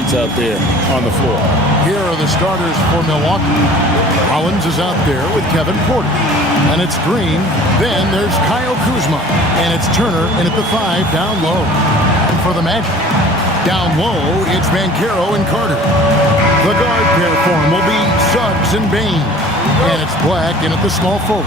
points out there on the floor. Here are the starters for Milwaukee. Rollins is out there with Kevin Porter. And it's Green. Then there's Kyle Kuzma. And it's Turner in at the 5 down low. And for the Magic, down low, it's Banchero and Carter. The guard pair form will be Suggs and Bain. And it's Black in at the small forward.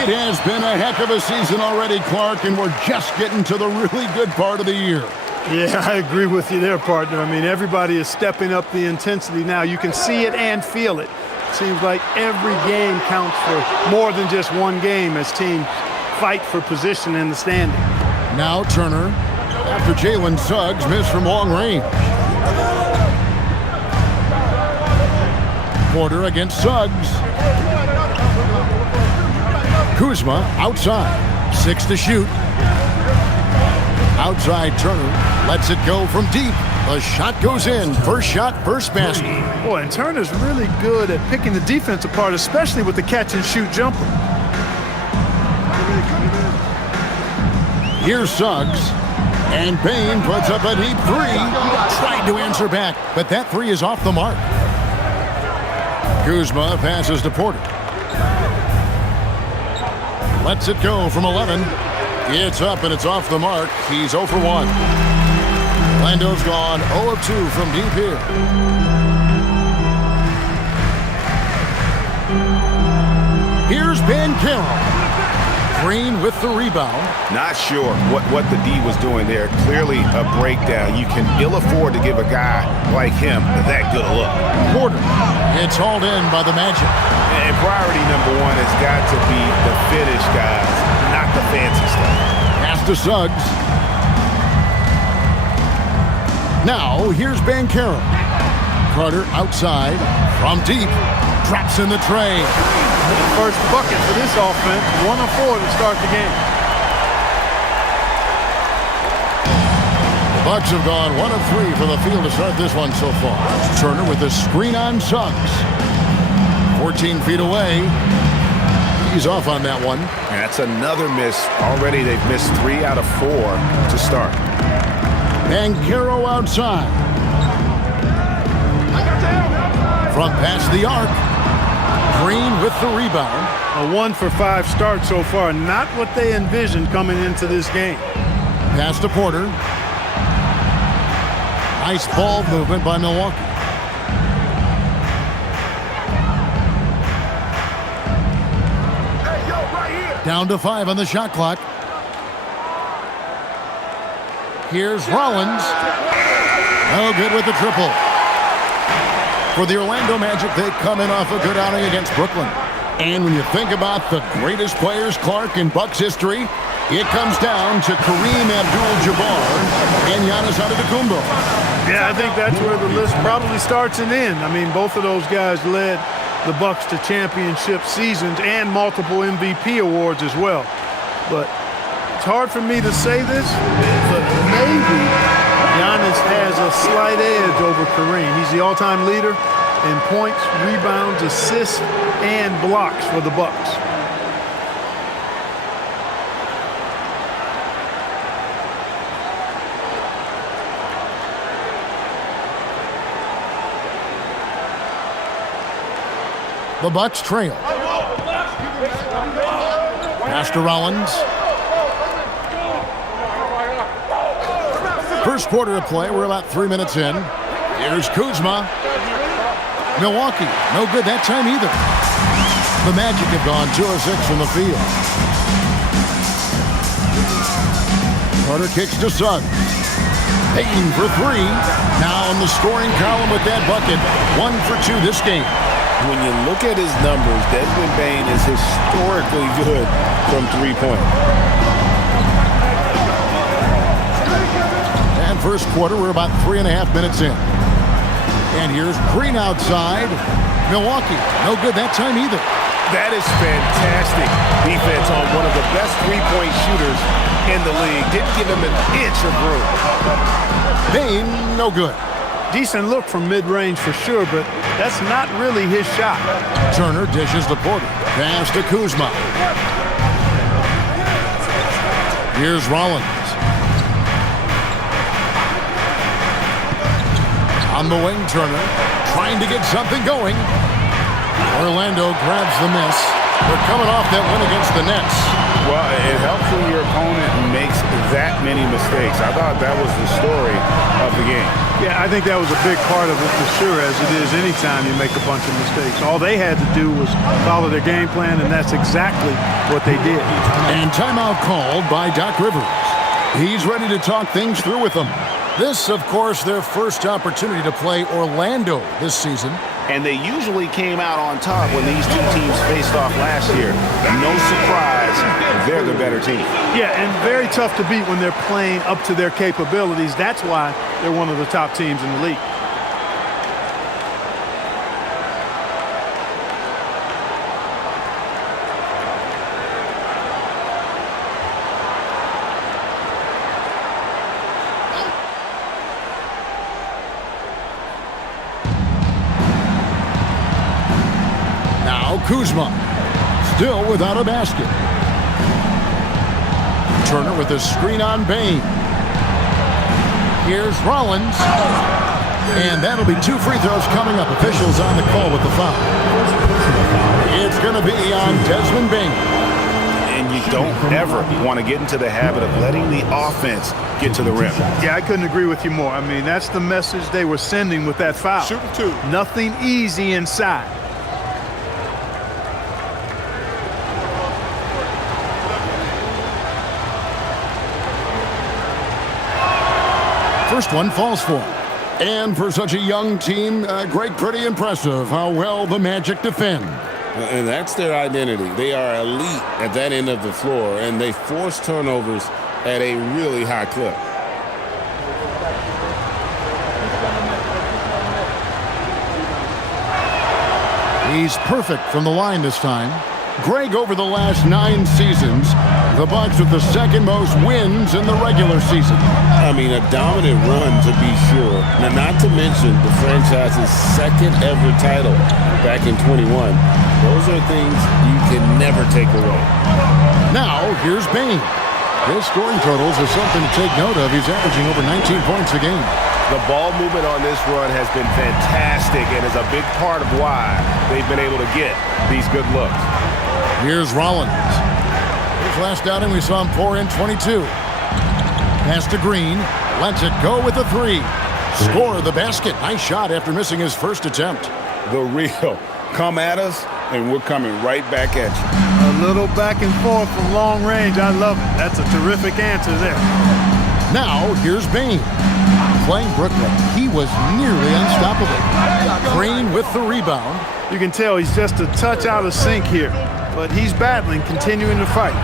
It has been a heck of a season already, Clark, and we're just getting to the really good part of the year. Yeah, I agree with you there, partner. I mean, everybody is stepping up the intensity now. You can see it and feel it. Seems like every game counts for more than just one game as teams fight for position in the standing. Now Turner, after Jalen Suggs missed from long range. Porter against Suggs. Kuzma outside, 6 to shoot. Outside Turner lets it go from deep. The shot goes in. First shot, first basket. Boy, and Turner's really good at picking the defense apart, especially with the catch-and-shoot jumper. Here's Suggs. And Bain puts up a deep 3. Tried to answer back, but that 3 is off the mark. Kuzma passes to Porter. Lets it go from 11. It's up and it's off the mark. He's 0 for 1. Lando's gone 0 of 2 from deep here. Here's Banchero. Green with the rebound. Not sure what the D was doing there. Clearly a breakdown. You can ill afford to give a guy like him that good a look. Porter. It's hauled in by the Magic. And priority number 1 has got to be the finish, guys, not the fancy stuff. Pass to Suggs. Now, here's Banchero. Carter outside from deep. Drops in the tray. First bucket for this offense. 1 of 4 to start the game. The Bucks have gone 1 of 3 from the field to start this one so far. Turner with a screen on Suggs. 14 feet away. He's off on that one. And that's another miss. Already they've missed 3 out of 4 to start. Banchero outside. From past the arc. Green with the rebound. A 1 for 5 start so far. Not what they envisioned coming into this game. Pass to Porter. Nice ball movement by Milwaukee. Down to 5 on the shot clock. Here's Rollins. No good with the triple. For the Orlando Magic, they come in off a good outing against Brooklyn. And when you think about the greatest players, Clark, in Bucks history, it comes down to Kareem Abdul-Jabbar and Giannis Antetokounmpo. Yeah, I think that's where the list probably starts and ends. I mean, both of those guys led the Bucks to championship seasons and multiple MVP awards as well. But it's hard for me to say this, but maybe Giannis has a slight edge over Kareem. He's the all-time leader in points, rebounds, assists, and blocks for the Bucks. The Bucks trail. Pass to Rollins. First quarter of play. We're about 3 minutes in. Here's Kuzma. Milwaukee, no good that time either. The Magic have gone 2 of 6 from the field. Carter kicks to Suggs. Payton for 3. Now in the scoring column with that bucket. 1 for 2 this game. When you look at his numbers, Desmond Bain is historically good from 3-point. And first quarter, we're about 3.5 minutes in. And here's Green outside. Milwaukee, no good that time either. That is fantastic defense on one of the best 3-point shooters in the league. Didn't give him an inch of room. Bain, no good. Decent look from mid-range for sure, but that's not really his shot. Turner dishes to Porter. Pass to Kuzma. Here's Rollins. On the wing, Turner trying to get something going. Orlando grabs the miss. They're coming off that win against the Nets. Well, it helps when your opponent makes that many mistakes. I thought that was the story of the game. Yeah, I think that was a big part of it for sure, as it is anytime you make a bunch of mistakes. All they had to do was follow their game plan, and that's exactly what they did. And timeout called by Doc Rivers. He's ready to talk things through with them. This, of course, their first opportunity to play Orlando this season. And they usually came out on top when these two teams faced off last year. No surprise, they're the better team. Yeah, and very tough to beat when they're playing up to their capabilities. That's why they're one of the top teams in the league. Kuzma, still without a basket. Turner with a screen on Bain. Here's Rollins. And that'll be 2 free throws coming up. Officials on the call with the foul. It's going to be on Desmond Bain. And you don't ever want to get into the habit of letting the offense get to the rim. Yeah, I couldn't agree with you more. I mean, that's the message they were sending with that foul. Shooting 2. Nothing easy inside. First one falls for him. And for such a young team, Greg, pretty impressive how well the Magic defend. And that's their identity. They are elite at that end of the floor, and they force turnovers at a really high clip. He's perfect from the line this time. Greg, over the last 9 seasons, the Bucks with the second most wins in the regular season. I mean, a dominant run to be sure. Now, not to mention the franchise's second ever title back in 21. Those are things you can never take away. Now, here's Bain. His scoring totals are something to take note of. He's averaging over 19 points a game. The ball movement on this run has been fantastic and is a big part of why they've been able to get these good looks. Here's Rollins. His last outing, we saw him pour in 22. Pass to Green. Lets it go with the 3. Score the basket. Nice shot after missing his first attempt. The real. Come at us, and we're coming right back at you. A little back and forth from long range. I love it. That's a terrific answer there. Now, here's Bain. Playing Brooklyn, he was nearly unstoppable. Green with the rebound. You can tell he's just a touch out of sync here, but he's battling, continuing to fight.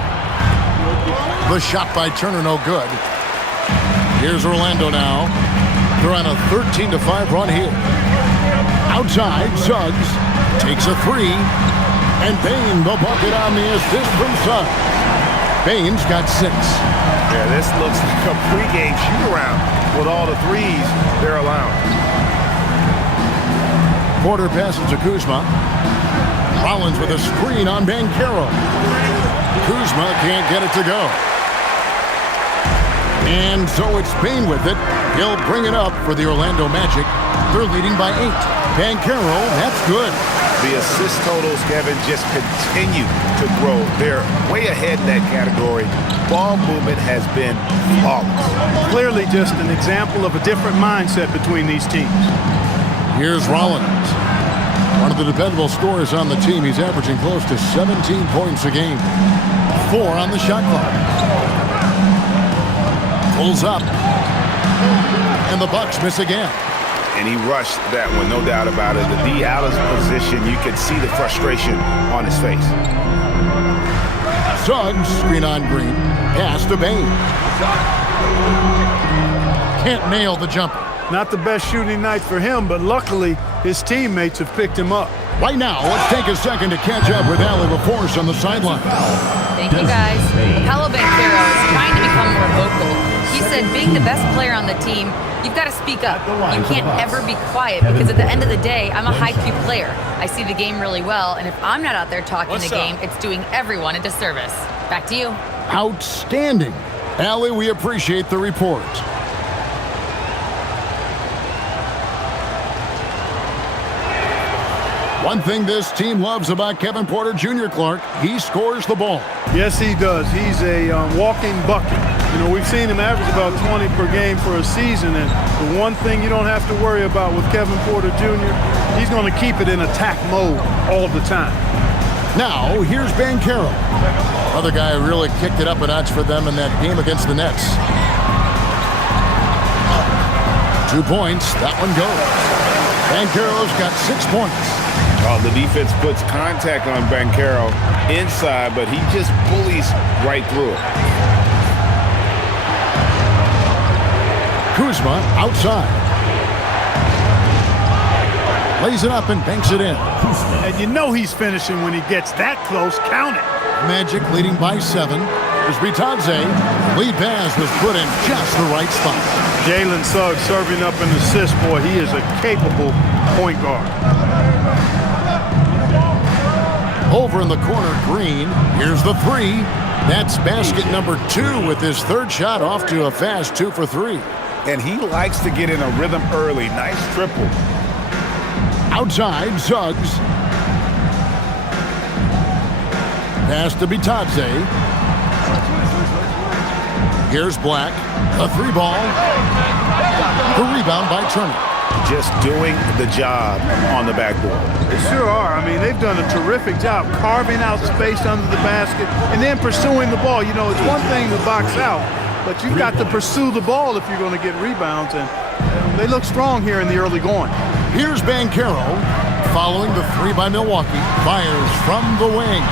The shot by Turner, no good. Here's Orlando now. They're on a 13-5 run here. Outside, Suggs takes a 3. And Bain, the bucket on the assist from Suggs. Bain's got 6. Yeah, this looks like a pregame shoot-around with all the threes they're allowing. Porter passes to Kuzma. Rollins with a screen on Banchero. Kuzma can't get it to go. And so it's Bain with it. He'll bring it up for the Orlando Magic. They're leading by 8. Banchero, that's good. The assist totals, Kevin, just continue to grow. They're way ahead in that category. Ball movement has been flawless. Clearly just an example of a different mindset between these teams. Here's Rollins. One of the dependable scorers on the team. He's averaging close to 17 points a game. 4 on the shot clock. Pulls up. And the Bucks miss again. And he rushed that one, no doubt about it. The D out of position, you could see the frustration on his face. Suggs, screen on Green. Pass to Bain. Can't nail the jumper. Not the best shooting night for him, but luckily his teammates have picked him up. Right now, let's take a second to catch up with Allie LaForce on the sideline. Thank you, guys. Paulo Banchero is trying to become more vocal. He said being the best player on the team, you've got to speak up. You can't ever be quiet because at the end of the day, I'm a high-Q player. I see the game really well, and if I'm not out there talking the game, it's doing everyone a disservice. Back to you. Outstanding. Allie, we appreciate the report. One thing this team loves about Kevin Porter Jr., Clark, he scores the ball. Yes, he does. He's a walking bucket. You know, we've seen him average about 20 per game for a season, and the one thing you don't have to worry about with Kevin Porter Jr., he's going to keep it in attack mode all the time. Now, here's Banchero. Other guy who really kicked it up a notch for them in that game against the Nets. 2 points. That one goes. Banchero's got 6 points. Oh, the defense puts contact on Banchero inside, but he just bullies right through it. Kuzma outside. Lays it up and banks it in. And you know he's finishing when he gets that close. Count it. Magic leading by 7. There's Bitadze. Lead pass was put in just the right spot. Jalen Suggs serving up an assist. Boy, he is a capable point guard. Over in the corner, Green. Here's the 3. That's basket number 2 with his 3rd shot off to a fast 2 for 3. And he likes to get in a rhythm early. Nice triple. Outside, Suggs. Pass to Bitadze. Here's Black. A 3-ball. The rebound by Turner. Just doing the job on the backboard. They sure are. I mean, they've done a terrific job carving out space under the basket and then pursuing the ball. You know, it's one thing to box out, but you've got to pursue the ball if you're going to get rebounds, and they look strong here in the early going. Here's Banchero following the 3 by Milwaukee. Fires from the wing.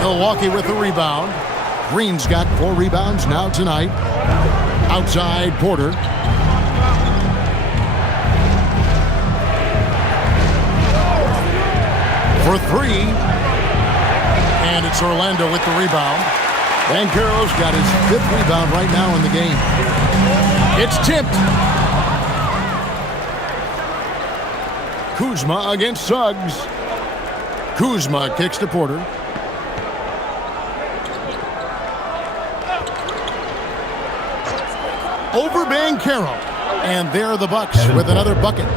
Milwaukee with the rebound. Green's got 4 rebounds now tonight. Outside, Porter. For 3. And it's Orlando with the rebound. Banchero's got his 5th rebound right now in the game. It's tipped. Kuzma against Suggs. Kuzma kicks to Porter. Over Banchero. And there are the Bucks with another bucket.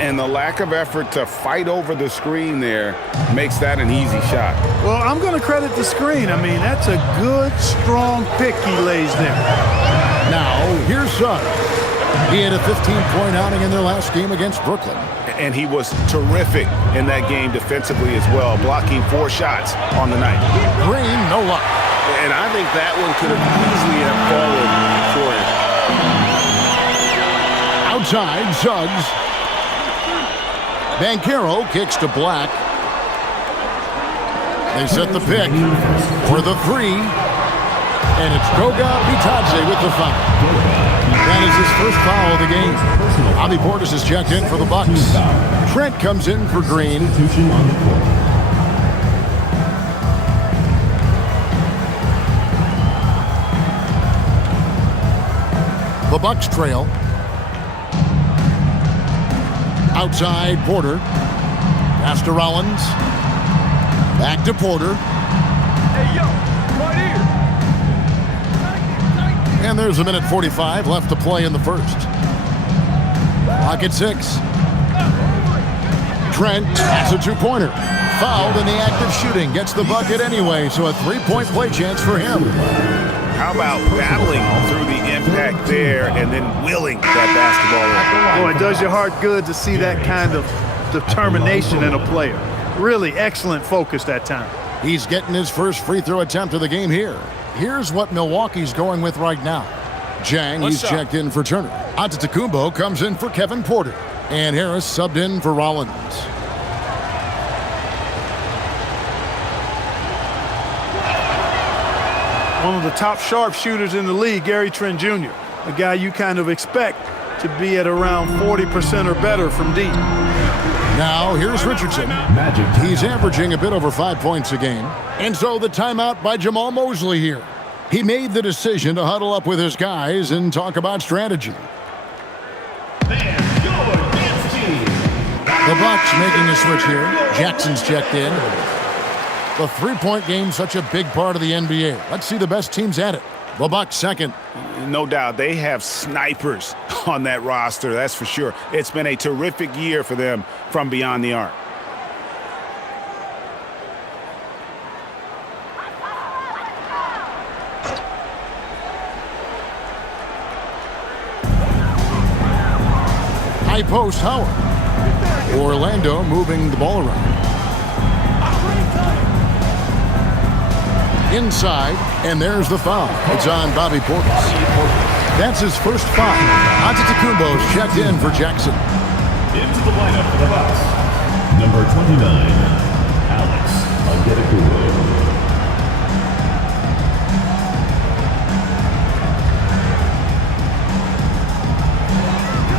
And the lack of effort to fight over the screen there makes that an easy shot. Well, I'm going to credit the screen. I mean, that's a good, strong pick he lays there. Now, here's Suggs. He had a 15-point outing in their last game against Brooklyn. And he was terrific in that game defensively as well, blocking 4 shots on the night. Green, no luck. And I think that one could have easily have fallen for him. Outside, Suggs. Banchero kicks to Black. They set the pick for the 3. And it's Goga Bitadze with the foul. That is his first foul of the game. Bobby Portis is checked in for the Bucks. Trent comes in for Green. The Bucks trail. Outside, Porter. Pass to Rollins. Back to Porter. Hey, yo, right here. And there's a minute 45 left to play in the first. Clock at 6. Trent has a 2-pointer. Fouled in the act of shooting. Gets the bucket anyway, so a 3-point play chance for him. How about battling through the impact there and then willing that basketball in? Boy, it does your heart good to see that kind of determination in a player. Really excellent focus that time. He's getting his first free throw attempt of the game here. Here's what Milwaukee's going with right now. Jang, he's checked in for Turner. Antetokounmpo comes in for Kevin Porter. And Harris subbed in for Rollins. One of the top sharpshooters in the league, Gary Trent Jr., a guy you kind of expect to be at around 40% or better from deep. Now, here's Richardson. He's averaging a bit over 5 points a game. And so the timeout by Jamal Mosley here. He made the decision to huddle up with his guys and talk about strategy. The Bucks making a switch here. Jackson's checked in. The 3-point game, such a big part of the NBA. Let's see the best teams at it. The Bucks second. No doubt, they have snipers on that roster, that's for sure. It's been a terrific year for them from beyond the arc. post, Howard. Orlando moving the ball around. Inside, and there's the foul. It's on Bobby Portis. That's his first foul. Antetokounmpo's checked in for Jackson. Into the lineup for the Bucks, number 29, Alex Antetokounmpo.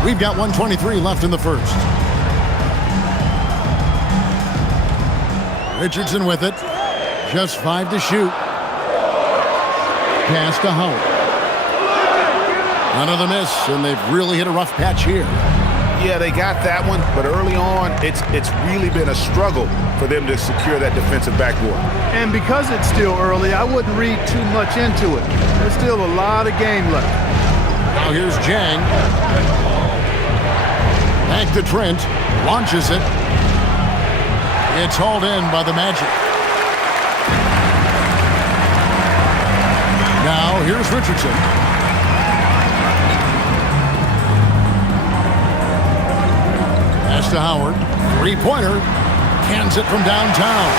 We've got 1:23 left in the first. Richardson with it. Just 5 to shoot. Pass to Howard. Another miss, and they've really hit a rough patch here. Yeah, they got that one, but early on, it's really been a struggle for them to secure that defensive backboard. And because it's still early, I wouldn't read too much into it. There's still a lot of game left. Now here's Jang. Back to Trent. Launches it. It's hauled in by the Magic. Now here's Richardson. Pass to Howard. Three-pointer. Cans it from downtown.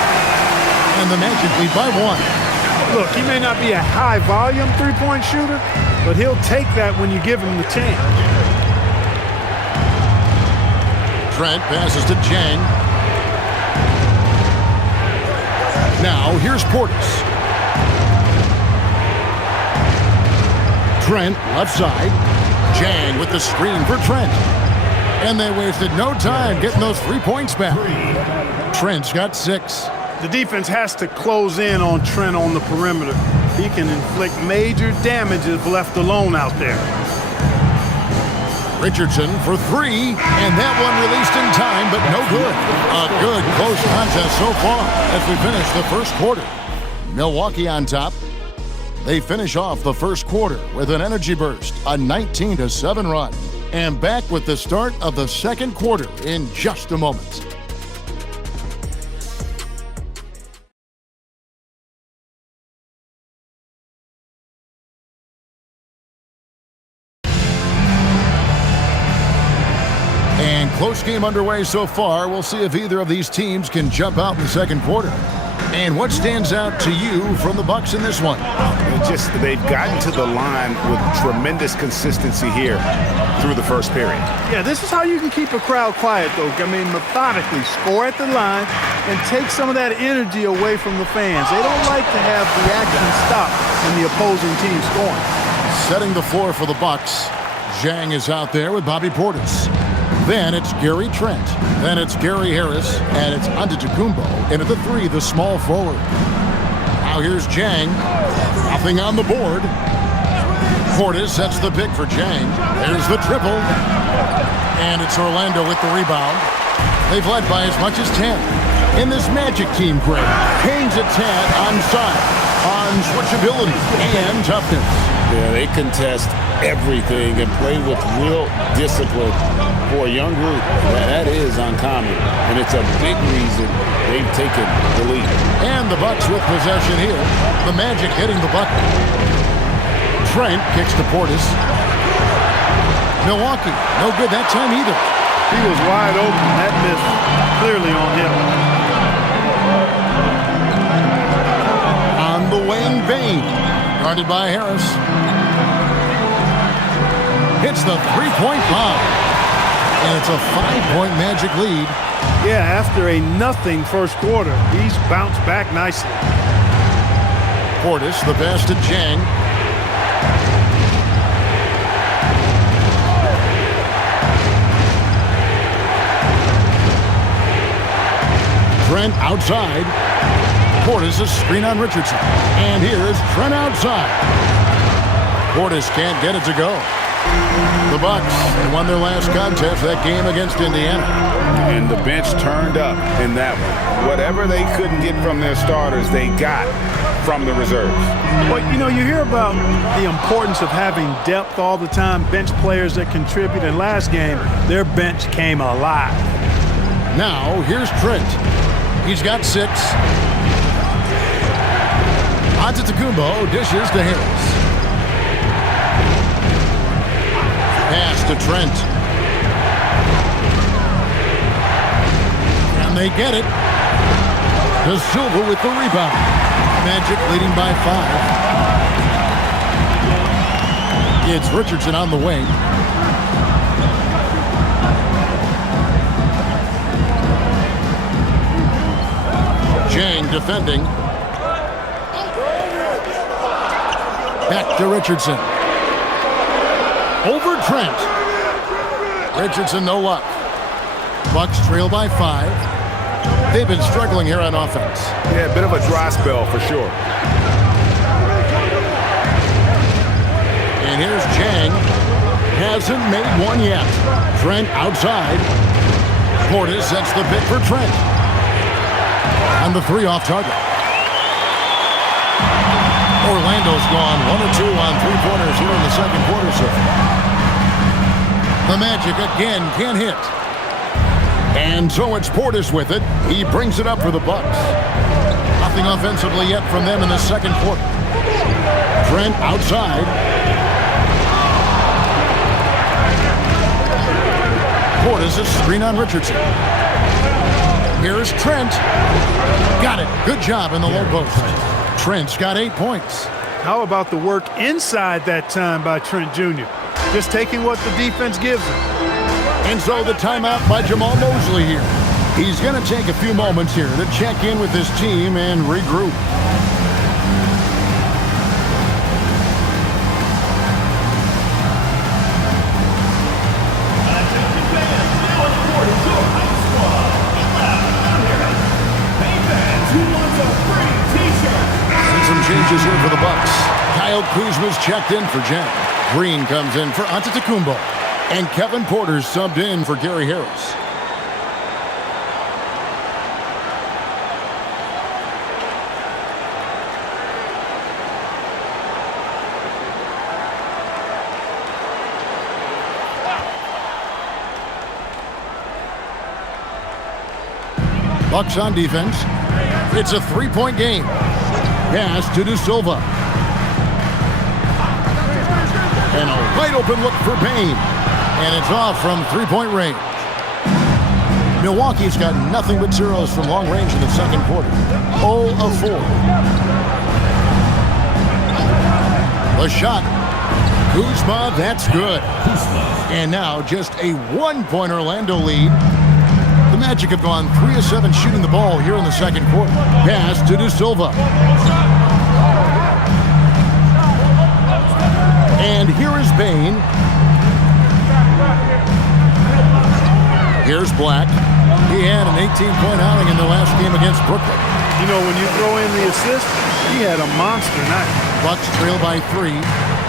And the Magic lead by 1. Look, he may not be a high-volume three-point shooter, but he'll take that when you give him the chance. Trent passes to Jang. Now here's Portis. Trent left side. Jang with the screen for Trent. And they wasted no time getting those 3 points back. Trent's got 6. The defense has to close in on Trent on the perimeter. He can inflict major damage if left alone out there. Richardson for 3, and that one released in time, but no good. A good close contest so far as we finish the first quarter. Milwaukee on top. They finish off the first quarter with an energy burst, a 19-7 run. And back with the start of the second quarter in just a moment. And close game underway so far. We'll see if either of these teams can jump out in the second quarter. And what stands out to you from the Bucks in this one? They've gotten to the line with tremendous consistency here through the first period. Yeah, this is how you can keep a crowd quiet, though. I mean, methodically score at the line and take some of that energy away from the fans. They don't like to have the action stop when the opposing team scoring. Setting the floor for the Bucks. Jang is out there with Bobby Portis. Then it's Gary Trent. Then it's Gary Harris. And it's Antetokounmpo. And at the 3, the small forward. Now here's Jang. Nothing on the board. Portis sets the pick for Jang. There's the triple. And it's Orlando with the rebound. They've led by as much as 10. In this Magic team, Greg, Kane's a tad on side, on switchability and toughness. Yeah, they contest everything and play with real discipline for a young group. That is uncommon, and it's a big reason they've taken the lead. And the Bucks with possession here. The Magic hitting the bucket. Trent kicks to Portis. Milwaukee, no good that time either. He was wide open. That miss clearly on him. On the wing, Bain. Guarded by Harris. Hits the three-point bomb. And it's a 5-point Magic lead. Yeah, after a nothing first quarter, he's bounced back nicely. Portis, the pass to Jang. Trent outside. Portis a screen on Richardson. And here's Trent outside. Portis can't get it to go. The Bucks won their last contest, that game against Indiana. And the bench turned up in that one. Whatever they couldn't get from their starters, they got from the reserves. Well, you know, you hear about the importance of having depth all the time, bench players that contribute. And last game, their bench came alive. Now, here's Trent. He's got 6. Antetokounmpo dishes to Harris. Pass to Trent. they get it. De Silva with the rebound. Magic leading by 5. It's Richardson on the wing. Jang defending. Back to Richardson. Over Trent. Richardson, no luck. Bucks trail by 5. They've been struggling here on offense. Yeah, a bit of a dry spell for sure. And here's Jang. Hasn't made one yet. Trent outside. Portis sets the pick for Trent. And the 3 off target. Orlando's gone 1 or 2 on 3-pointers here in the second quarter so far. The Magic again can't hit. And so it's Portis with it. He brings it up for the Bucks. Nothing offensively yet from them in the second quarter. Trent outside. Portis a screen on Richardson. Here's Trent. Got it. Good job in the low post. Trent's got 8 points. How about the work inside that time by Trent Jr.? Just taking what the defense gives him. And so the timeout by Jamal Mosley here. He's going to take a few moments here to check in with his team and regroup. And some changes here for the Bucks. Kyle Kuzma's checked in for Jen. Green comes in for Antetokounmpo. And Kevin Porter's subbed in for Gary Harris. Bucks on defense. It's a 3-point game. Pass to De Silva. And a wide open look for Payne. And it's off from 3-point range. Milwaukee's got nothing but zeros from long range in the second quarter. 0 of 4. The shot. Kuzma, that's good. And now just a 1-point Orlando lead. The Magic have gone 3 of 7 shooting the ball here in the second quarter. Pass to De Silva. And here is Payne. Here's Black. He had an 18-point outing in the last game against Brooklyn. You know, when you throw in the assist, he had a monster night. Bucks trail by 3.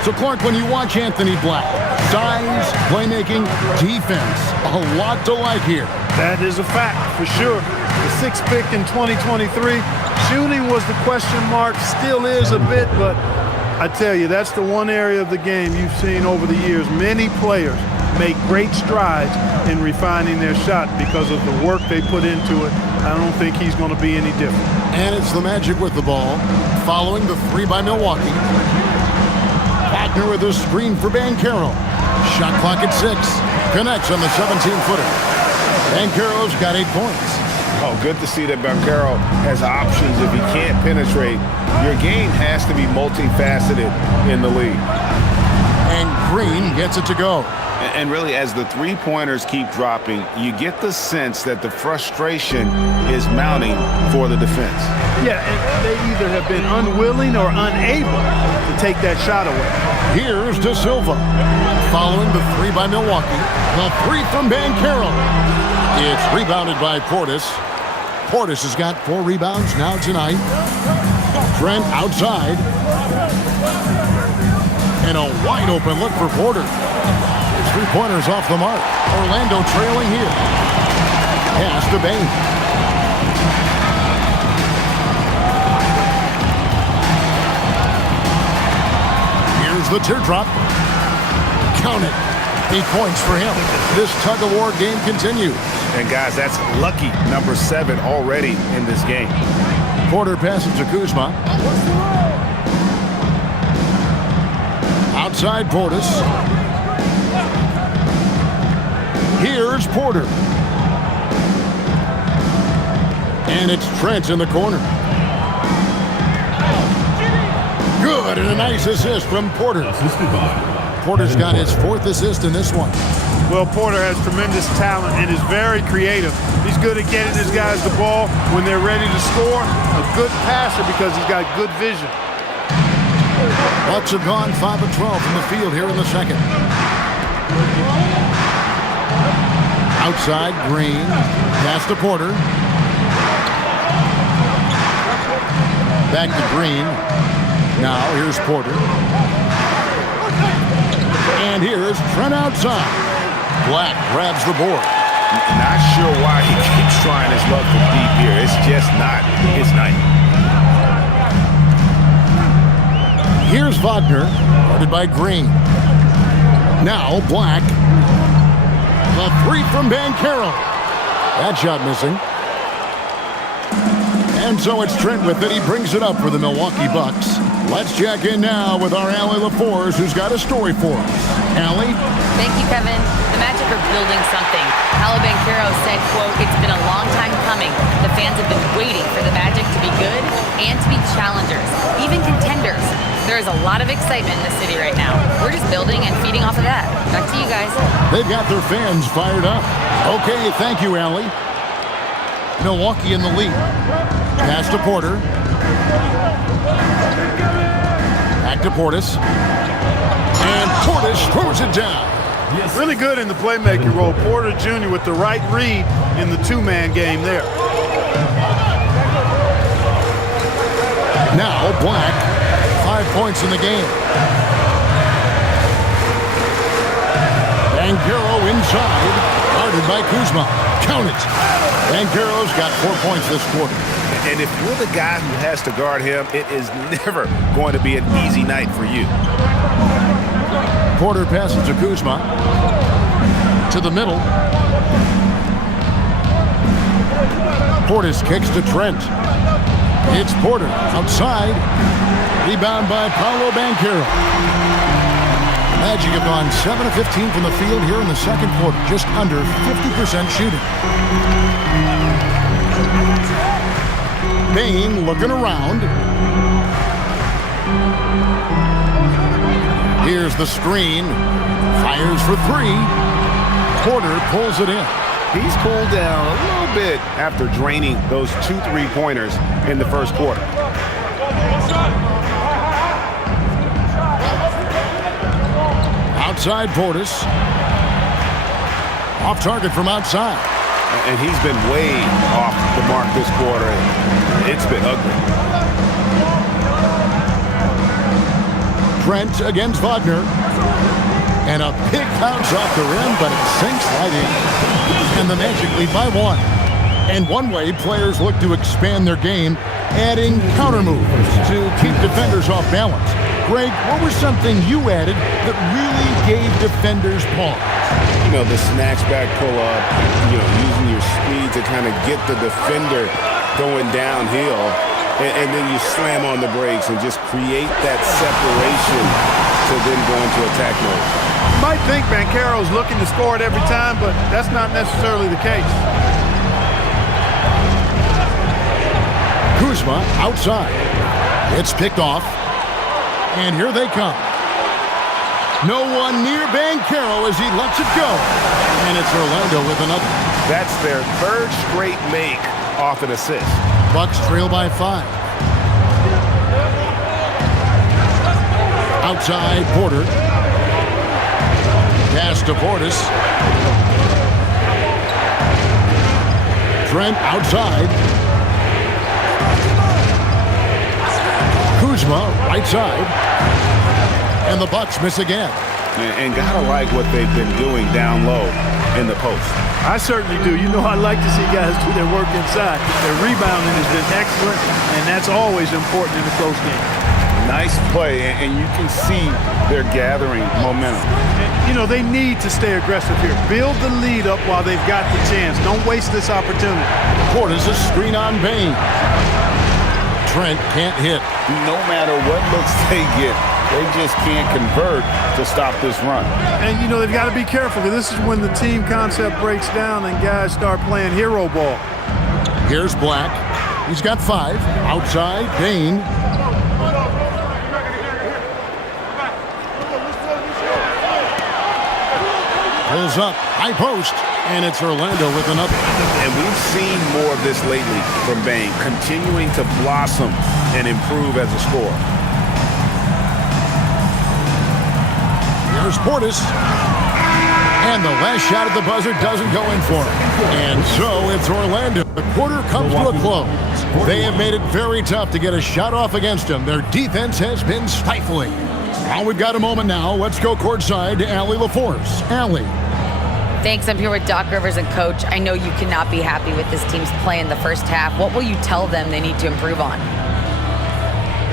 So, Clark, when you watch Anthony Black, size, playmaking, defense, a lot to like here. That is a fact, for sure. The 6th pick in 2023. Shooting was the question mark, still is a bit, but I tell you, that's the one area of the game you've seen over the years. Many players make great strides in refining their shot because of the work they put into it. I don't think he's going to be any different. And it's the Magic with the ball, following the 3 by Milwaukee. Wagner with a screen for Banchero. Shot clock at 6. Connects on the 17-footer. Banchero's got 8 points. Oh, good to see that Banchero has options if he can't penetrate. Your game has to be multifaceted in the league. And Green gets it to go. And really, as the three-pointers keep dropping, you get the sense that the frustration is mounting for the defense. Yeah, and they either have been unwilling or unable to take that shot away. Here's De Silva. Following the 3 by Milwaukee. The 3 from Banchero. It's rebounded by Portis. Portis has got 4 rebounds now tonight. Trent outside. And a wide open look for Porter. 3-pointers off the mark. Orlando trailing here. Pass to Bane. Here's the teardrop. Count it. 8 points for him. This tug-of-war game continues. And guys, that's lucky number 7 already in this game. Porter passes to Kuzma. Outside Portis. Here's Porter. And it's Trent in the corner. Good, and a nice assist from Porter. Assisted by Porter's got his 4th assist in this one. Well, Porter has tremendous talent and is very creative. He's good at getting his guys the ball when they're ready to score. A good passer because he's got good vision. Bucks have gone 5 of 12 from the field here in the second. Outside, Green. Pass to Porter. Back to Green. Now, here's Porter. And here's Trent outside. Black grabs the board. Not sure why he keeps trying his luck from deep here. It's just not his night. Here's Wagner, guarded by Green. Now Black. The 3 from Banchero. That shot missing. And so it's Trent with it. He brings it up for the Milwaukee Bucks. Let's check in now with our Allie LaForce, who's got a story for us. Allie? Thank you, Kevin. The Magic are building something. Paolo Banchero said, quote, "It's been a long time coming. The fans have been waiting for the Magic to be good and to be challengers, even contenders. There is a lot of excitement in the city right now. We're just building and feeding off of that. Back to you guys." They've got their fans fired up. Okay, thank you, Allie. Milwaukee in the lead. Pass to Porter. Back to Portis. And Portis throws it down. Really good in the playmaking role. Porter Jr. with the right read in the 2-man game there. Now Black, 5 points in the game. Banchero inside, guarded by Kuzma. Count it. Banchero's got 4 points this quarter. And if you're the guy who has to guard him, it is never going to be an easy night for you. Porter passes to Kuzma. To the middle. Portis kicks to Trent. It's Porter outside. Rebound by Paolo Banchero. Magic have gone 7 of 15 from the field here in the second quarter. Just under 50% shooting. Bain looking around. Here's the screen. Fires for 3. Porter pulls it in. He's cooled down a little bit after draining those 2 3-pointers in the first quarter. Outside Portis. Off target from outside. And he's been way off the mark this quarter. It's been ugly. Trent against Wagner. And a big bounce off the rim, but it sinks right in. And the Magic lead by 1. And one way players look to expand their game, adding counter moves to keep defenders off balance. Greg, what was something you added that really gave defenders pause? You know, the snatch back pull-up, using your speed to kind of get the defender going downhill, and then you slam on the brakes and just create that separation to then go into attack mode. You might think Banchero's looking to score it every time, but that's not necessarily the case. Kuzma outside. It's picked off. And here they come. No one near Banchero as he lets it go. And it's Orlando with another. That's their 3rd straight make off an assist. Bucks trail by 5. Outside Porter. Pass to Portis. Trent outside. Kuzma right side. And the Bucks miss again. And gotta like what they've been doing down low in the post. I certainly do. I like to see guys do their work inside. Their rebounding has been excellent, and that's always important in a close game. Nice play, and you can see they're gathering momentum. And, they need to stay aggressive here. Build the lead up while they've got the chance. Don't waste this opportunity. Portis a screen on Bain. Trent can't hit. No matter what looks they get, they just can't convert to stop this run. And, they've got to be careful, because this is when the team concept breaks down and guys start playing hero ball. Here's Black. He's got 5. Outside, Bain. Pulls up, high post, and it's Orlando with another. And we've seen more of this lately from Bain, continuing to blossom and improve as a scorer. Here's Portis. And the last shot at the buzzer doesn't go in for him. And so it's Orlando. The quarter comes to a close. They have made it very tough to get a shot off against them. Their defense has been stifling. Well, we've got a moment now. Let's go courtside to Allie LaForce. Allie. Thanks. I'm here with Doc Rivers and Coach. I know you cannot be happy with this team's play in the first half. What will you tell them they need to improve on?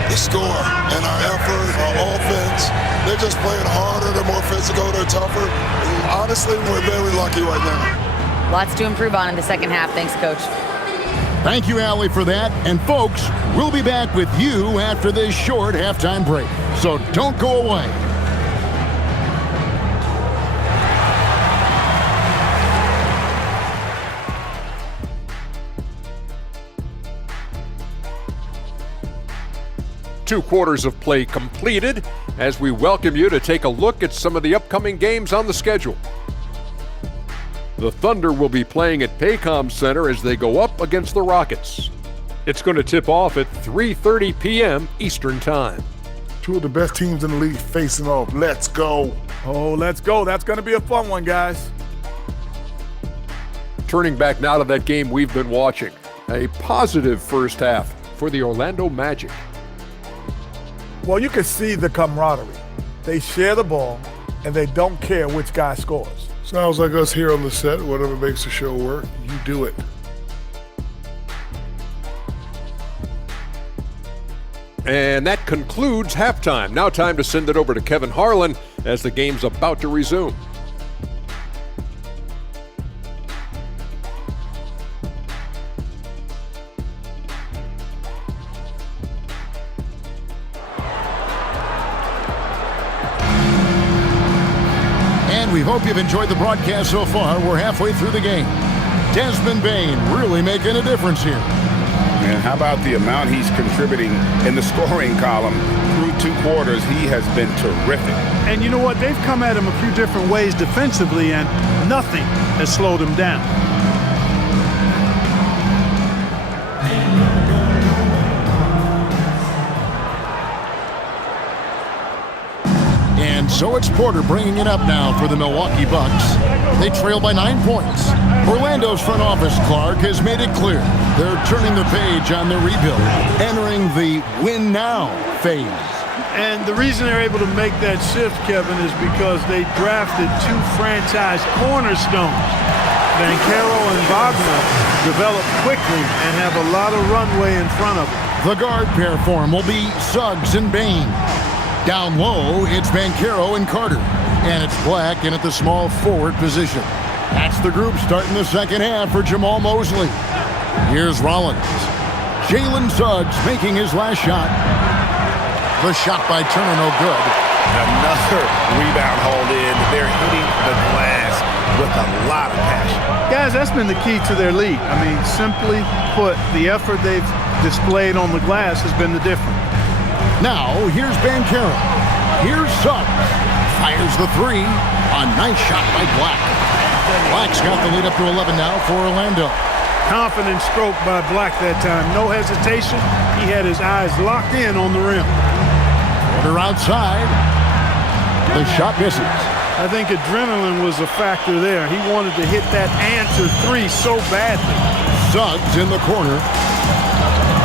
The score and our effort, our offense. They're just playing harder. They're more physical. They're tougher. And honestly, we're very lucky right now. Lots to improve on in the second half. Thanks, Coach. Thank you, Allie, for that. And folks, we'll be back with you after this short halftime break. So don't go away. Two quarters of play completed as we welcome you to take a look at some of the upcoming games on the schedule. The Thunder will be playing at Paycom Center as they go up against the Rockets. It's going to tip off at 3:30 p.m. Eastern Time. Two of the best teams in the league facing off. Let's go. Oh, let's go. That's going to be a fun one, guys. Turning back now to that game we've been watching. A positive first half for the Orlando Magic. Well, you can see the camaraderie. They share the ball, and they don't care which guy scores. Sounds like us here on the set. Whatever makes the show work, you do it. And that concludes halftime. Now time to send it over to Kevin Harlan as the game's about to resume. We hope you've enjoyed the broadcast so far. We're halfway through the game. Desmond Bain really making a difference here. And how about the amount he's contributing in the scoring column? Through 2 quarters, he has been terrific. And you know what? They've come at him a few different ways defensively, and nothing has slowed him down. So it's Porter bringing it up now for the Milwaukee Bucks. They trail by 9 points. Orlando's front office, Clark, has made it clear they're turning the page on the rebuild, entering the win now phase. And the reason they're able to make that shift, Kevin, is because they drafted 2 franchise cornerstones. Banchero and Wagner developed quickly and have a lot of runway in front of them. The guard pair for him will be Suggs and Bain. Down low, it's Banchero and Carter. And it's Black in at the small forward position. That's the group starting the second half for Jamal Mosley. Here's Rollins. Jalen Suggs making his last shot. The shot by Turner, no good. Another rebound hauled in. They're hitting the glass with a lot of passion. Guys, that's been the key to their lead. I mean, simply put, the effort they've displayed on the glass has been the difference. Now, here's Banchero. Here's Suggs. Fires the 3. A nice shot by Black. Black's got the lead up to 11 now for Orlando. Confident stroke by Black that time. No hesitation. He had his eyes locked in on the rim. Porter outside. The shot misses. I think adrenaline was a factor there. He wanted to hit that answer 3 so badly. Suggs in the corner.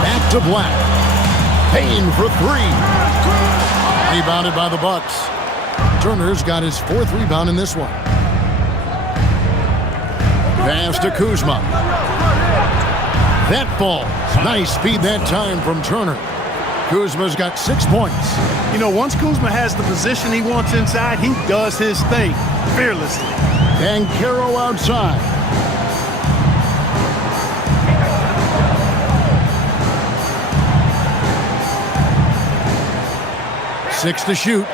Back to Black. Payne for 3. Rebounded by the Bucks. Turner's got his 4th rebound in this one. Pass to Kuzma. That falls. Nice speed that time from Turner. Kuzma's got 6 points. You know, once Kuzma has the position he wants inside, he does his thing fearlessly. Banchero outside. Six to shoot.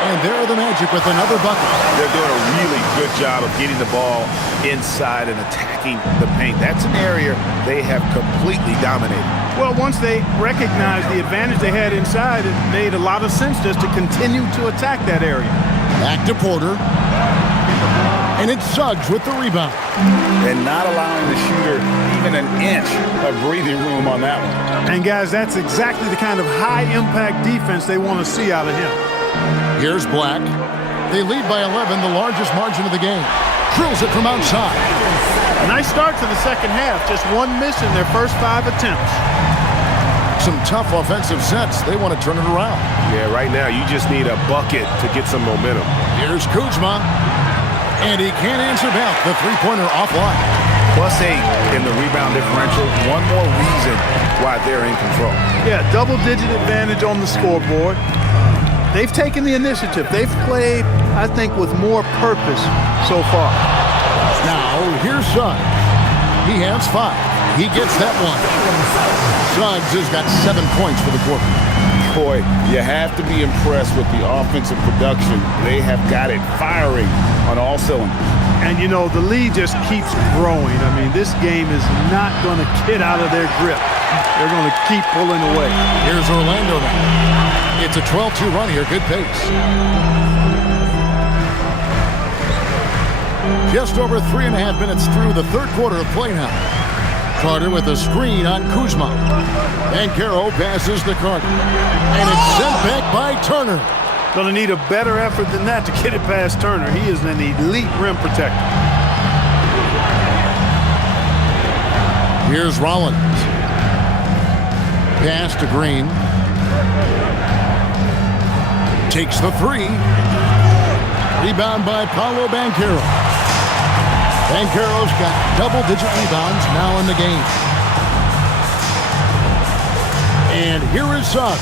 And there are the Magic Magic with another bucket. They're doing a really good job of getting the ball inside and attacking the paint. That's an area they have completely dominated. Well, once they recognized the advantage they had inside, it made a lot of sense just to continue to attack that area. Back to Porter. And it's Suggs with the rebound. And not allowing the shooter even an inch of breathing room on that one. And, guys, that's exactly the kind of high-impact defense they want to see out of him. Here's Black. They lead by 11, the largest margin of the game. Drills it from outside. A nice start to the second half. Just one miss in their first 5 attempts. Some tough offensive sets. They want to turn it around. Yeah, right now you just need a bucket to get some momentum. Here's Kuzma. And he can't answer back. The three-pointer offline. +8 in the rebound differential. One more reason why they're in control. Yeah, double-digit advantage on the scoreboard. They've taken the initiative. They've played, I think, with more purpose so far. Now, here's Suggs. He has 5. He gets that one. Suggs has got 7 points for the quarter. Boy, you have to be impressed with the offensive production. They have got it firing on all cylinders. And, you know, the lead just keeps growing. I mean, this game is not going to get out of their grip. They're going to keep pulling away. Here's Orlando now. It's a 12-2 run here. Good pace. Just over 3.5 minutes through the third quarter of play now. Carter with a screen on Kuzma. And Caro passes to Carter. And it's sent back by Turner. Going to need a better effort than that to get it past Turner. He is an elite rim protector. Here's Rollins. Pass to Green. Takes the 3. Rebound by Paolo Banchero. Banchero's got double-digit rebounds now in the game. And here is Suggs.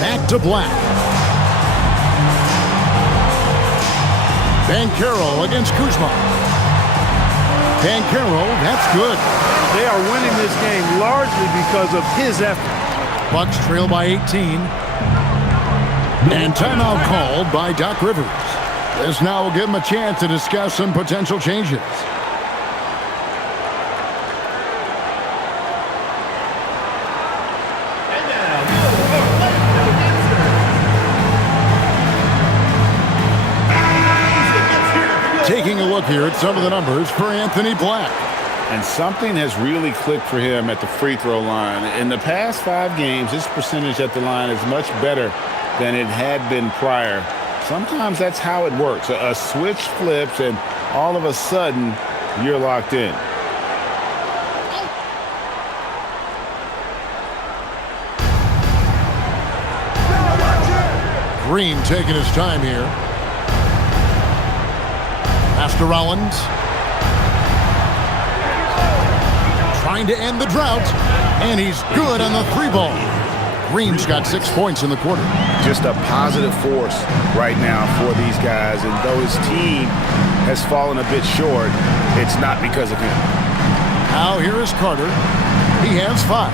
Back to Black. Banchero against Kuzma. Banchero, that's good. They are winning this game largely because of his effort. Bucks trail by 18. And timeout called by Doc Rivers. This now will give him a chance to discuss some potential changes. Taking a look here at some of the numbers for Anthony Black. And something has really clicked for him at the free throw line. In the past 5 games, his percentage at the line is much better than it had been prior. Sometimes that's how it works. A switch flips, and all of a sudden, you're locked in. Green taking his time here. Master Rollins. Trying to end the drought. And he's good on the 3-ball. Green's got 6 points in the quarter. Just a positive force right now for these guys. And though his team has fallen a bit short, it's not because of him. Now here is Carter. He has 5.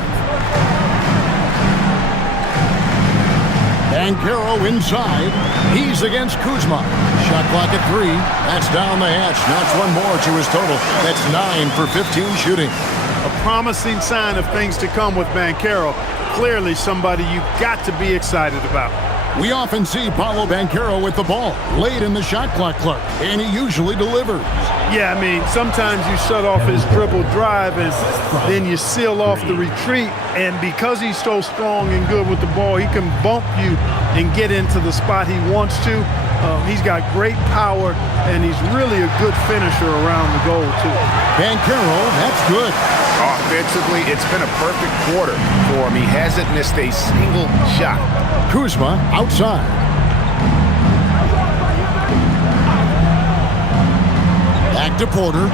Banchero inside. He's against Kuzma. Shot clock at 3. That's down the hatch. Knocks one more to his total. That's 9 for 15 shooting. A promising sign of things to come with Banchero. Clearly somebody you've got to be excited about. We often see Paolo Banchero with the ball late in the shot clock, and he usually delivers. Yeah, I mean, sometimes you shut off his dribble drive and then you seal off the retreat. And because he's so strong and good with the ball, he can bump you and get into the spot he wants to. He's got great power, and he's really a good finisher around the goal, too. Banchero, that's good. Offensively, it's been a perfect quarter for him. He hasn't missed a single shot. Kuzma outside. Back to Porter.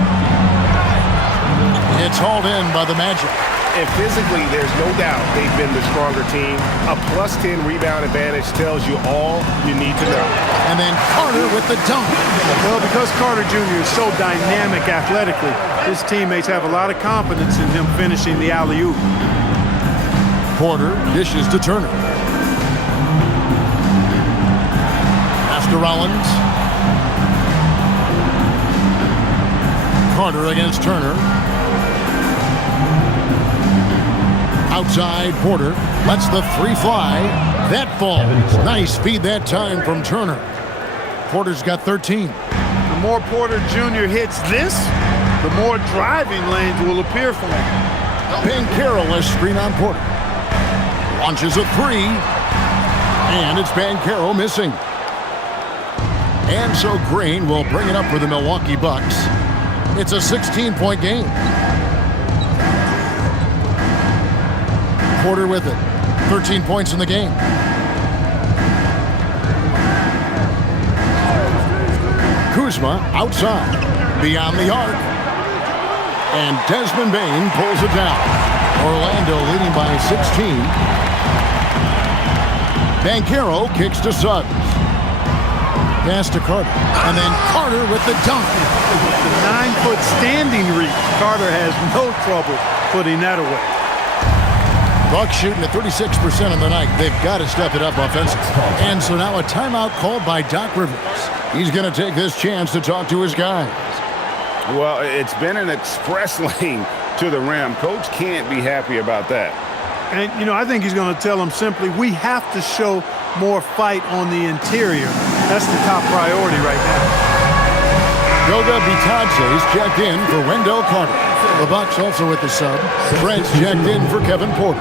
It's hauled in by the Magic. And physically, there's no doubt they've been the stronger team. A +10 rebound advantage tells you all you need to know. And then Carter with the dunk. Well, because Carter Jr. is so dynamic athletically, his teammates have a lot of confidence in him finishing the alley-oop. Porter dishes to Turner. to Rollins. Carter against Turner. Outside, Porter lets the three fly. That falls. Nice feed that time from Turner. Porter's got 13. The more Porter Jr. hits this, the more driving lanes will appear for him. Banchero a screen on Porter. Launches a three. And it's Banchero missing. And so Green will bring it up for the Milwaukee Bucks. It's a 16-point game. Porter with it. 13 points in the game. Kuzma outside. Beyond the arc. And Desmond Bane pulls it down. Orlando leading by 16. Banchero kicks to Suggs. Pass to Carter. And then Carter with the dunk. The 9-foot standing reach. Carter has no trouble putting that away. Bucks shooting at 36% on the night. They've got to step it up offensively. And so now a timeout called by Doc Rivers. He's going to take this chance to talk to his guys. Well, it's been an express lane to the rim. Coach can't be happy about that. And, you know, I think he's going to tell them simply, we have to show more fight on the interior. That's the top priority right now. Goga Bitadze's checked in for Wendell Carter. The Bucks also with the sub. Trent's checked in for Kevin Porter.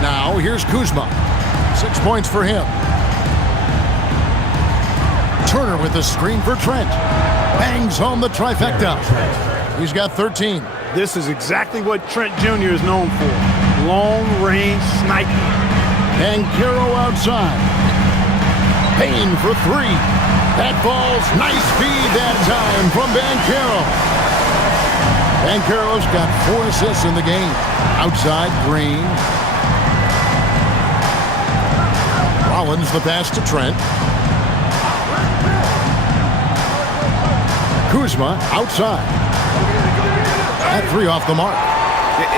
Now here's Kuzma. 6 points for him. Turner with the screen for Trent. Bangs home the trifecta. He's got 13. This is exactly what Trent Jr. is known for. Long-range sniping. Banchero outside. Payne for three. That falls. Nice feed that time from Banchero. Banchero's got 4 assists in the game. Outside, Green. Rollins the pass to Trent. Kuzma outside. That three off the mark.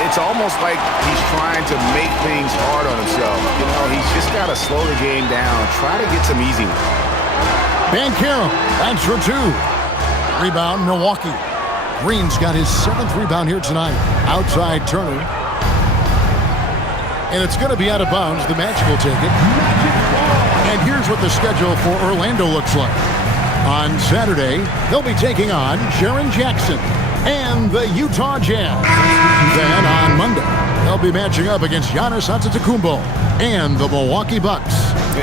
It's almost like he's trying to make things hard on himself. You know, he's just got to slow the game down, try to get some easy ones. Banchero, that's for 2. Rebound, Milwaukee. Green's got his 7th rebound here tonight. Outside, Turner. And it's going to be out of bounds. The Magic will take it. And here's what the schedule for Orlando looks like. On Saturday, they'll be taking on Jaren Jackson and the Utah Jazz. Then on Monday, they'll be matching up against Giannis Antetokounmpo and the Milwaukee Bucks.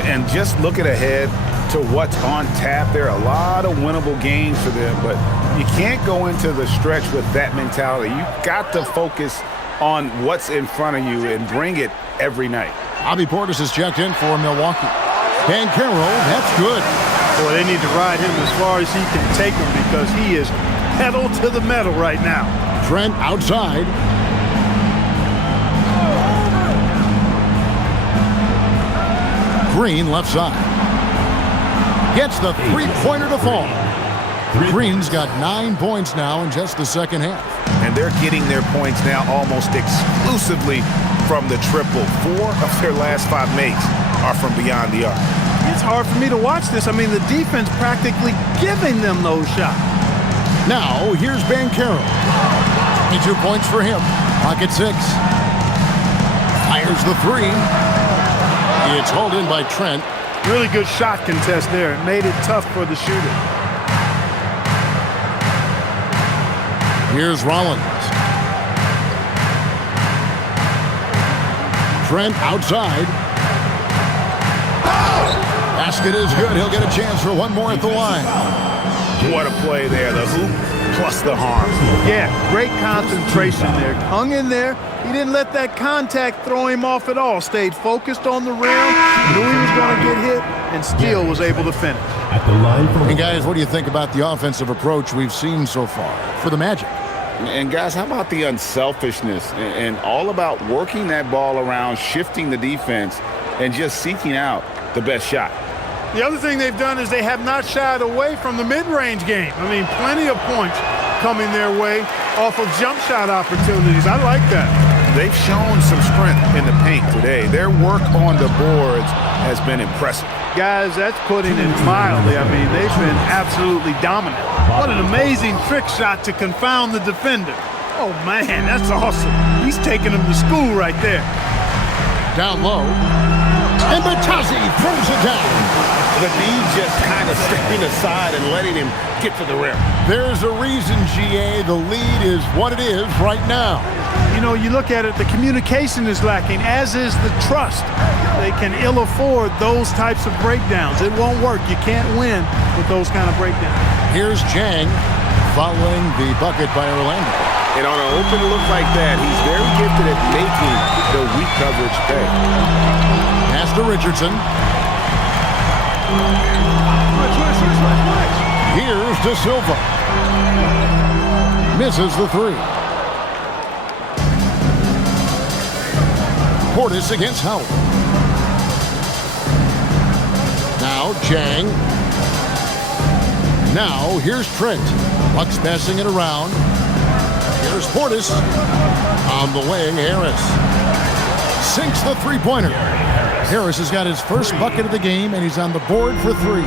And just looking ahead to what's on tap, there are a lot of winnable games for them, but you can't go into the stretch with that mentality. You've got to focus on what's in front of you and bring it every night. Bobby Portis is checked in for Milwaukee. Banchero, that's good. Boy, they need to ride him as far as he can take him because he is pedal to the metal right now. Trent outside. Green left side. Gets the three-pointer to fall. Green's got 9 points now in just the second half. And they're getting their points now almost exclusively from the triple. 4 of their last 5 makes are from beyond the arc. It's hard for me to watch this. I mean, the defense practically giving them those shots. Now, here's Banchero. 22 points for him. Pocket 6. Fires the 3. It's hauled in by Trent. Really good shot contest there. It made it tough for the shooter. Here's Rollins. Trent outside. Basket is good. He'll get a chance for one more at the line. What a play there. The hoop plus the harm. Yeah, great concentration there. Hung in there. He didn't let that contact throw him off at all. Stayed focused on the rim. Knew he was going to get hit and still was able to finish. At the line for and guys, what do you think about the offensive approach we've seen so far for the Magic? And guys, how about the unselfishness and all about working that ball around, shifting the defense, and just seeking out the best shot? The other thing they've done is they have not shied away from the mid-range game. I mean, plenty of points coming their way off of jump shot opportunities. I like that. They've shown some strength in the paint today. Their work on the boards has been impressive. Guys, that's putting it mildly. I mean, they've been absolutely dominant. What an amazing trick shot to confound the defender. Oh, man, that's awesome. He's taking him to school right there. Down low. And Batazzi throws it down. The D just kind of stepping aside and letting him get to the rim. There's a reason, GA. The lead is what it is right now. You know, you look at it, the communication is lacking, as is the trust. They can ill afford those types of breakdowns. It won't work. You can't win with those kind of breakdowns. Here's Jang following the bucket by Orlando. And on an open look like that, he's very gifted at making the weak coverage pay. Pass to Richardson. Here's De Silva. Misses the three. Portis against Howard. Now Jang. Now here's Trent. Bucks passing it around. Here's Portis. On the wing, Harris. Sinks the three-pointer. Harris has got his first bucket of the game, and he's on the board for three.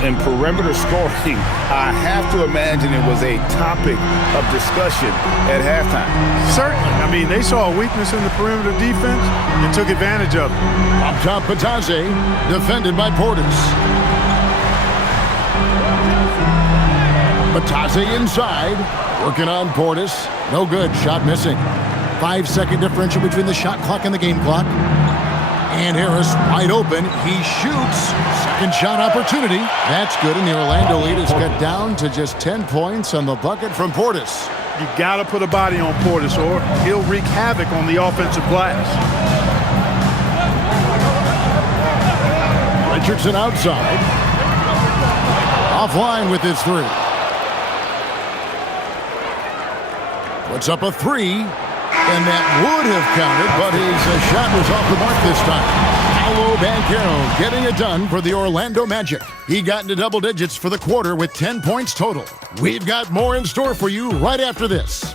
And perimeter scoring, I have to imagine it was a topic of discussion at halftime. Certainly. I mean, they saw a weakness in the perimeter defense and took advantage of it. Up top, Batazzi, defended by Portis. Batazzi inside, working on Portis. No good, shot missing. 5-second differential between the shot clock and the game clock. And Harris wide open. He shoots. Second shot opportunity. That's good, and the Orlando lead is cut down to just 10 points on the bucket from Portis. You got to put a body on Portis, or he'll wreak havoc on the offensive glass. Richardson outside. Offline with his three. Puts up a three. And that would have counted, but his shot was off the mark this time. Paolo Banchero getting it done for the Orlando Magic. He got into double digits for the quarter with 10 points total. We've got more in store for you right after this.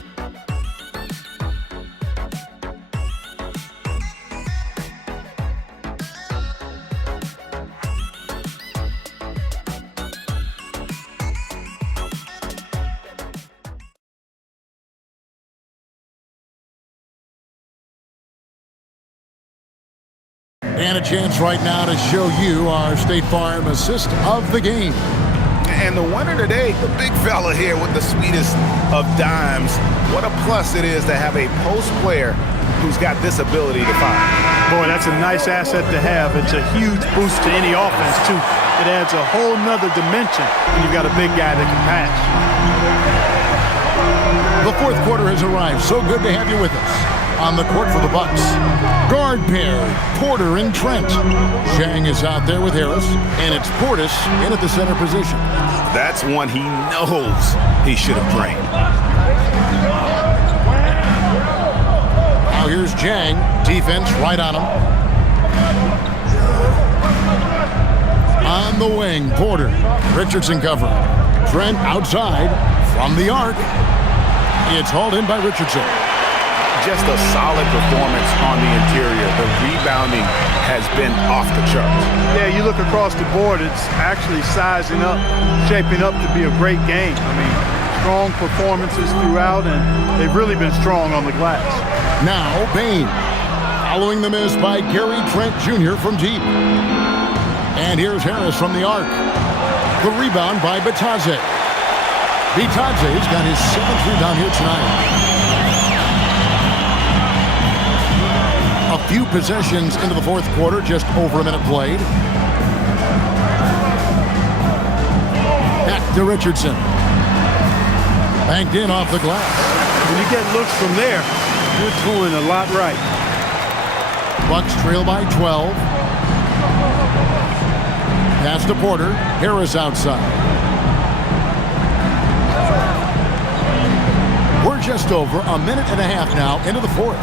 And a chance right now to show you our State Farm assist of the game. And the winner today, the big fella here with the sweetest of dimes. What a plus it is to have a post player who's got this ability to find. Boy, that's a nice asset to have. It's a huge boost to any offense, too. It adds a whole nother dimension when you've got a big guy that can pass. The fourth quarter has arrived. So good to have you with us. On the court for the Bucks, guard pair, Porter and Trent. Jang is out there with Harris, and it's Portis in at the center position. That's one he knows he should have drained. Now here's Jang, defense right on him. On the wing, Porter, Richardson cover. Trent outside from the arc. It's hauled in by Richardson. Just a solid performance on the interior. The rebounding has been off the charts. Yeah, you look across the board, it's actually sizing up, shaping up to be a great game. I mean, strong performances throughout, and they've really been strong on the glass. Now, Bain, following the miss by Gary Trent Jr. from deep. And here's Harris from the arc. The rebound by Batazzi. Batazzi's got his 7th rebound here tonight. A few possessions into the fourth quarter, just over a minute played. Back to Richardson. Banked in off the glass. When you get looks from there, you're doing a lot right. Bucks trail by 12. Pass to Porter. Harris outside. just over a minute and a half now into the fourth.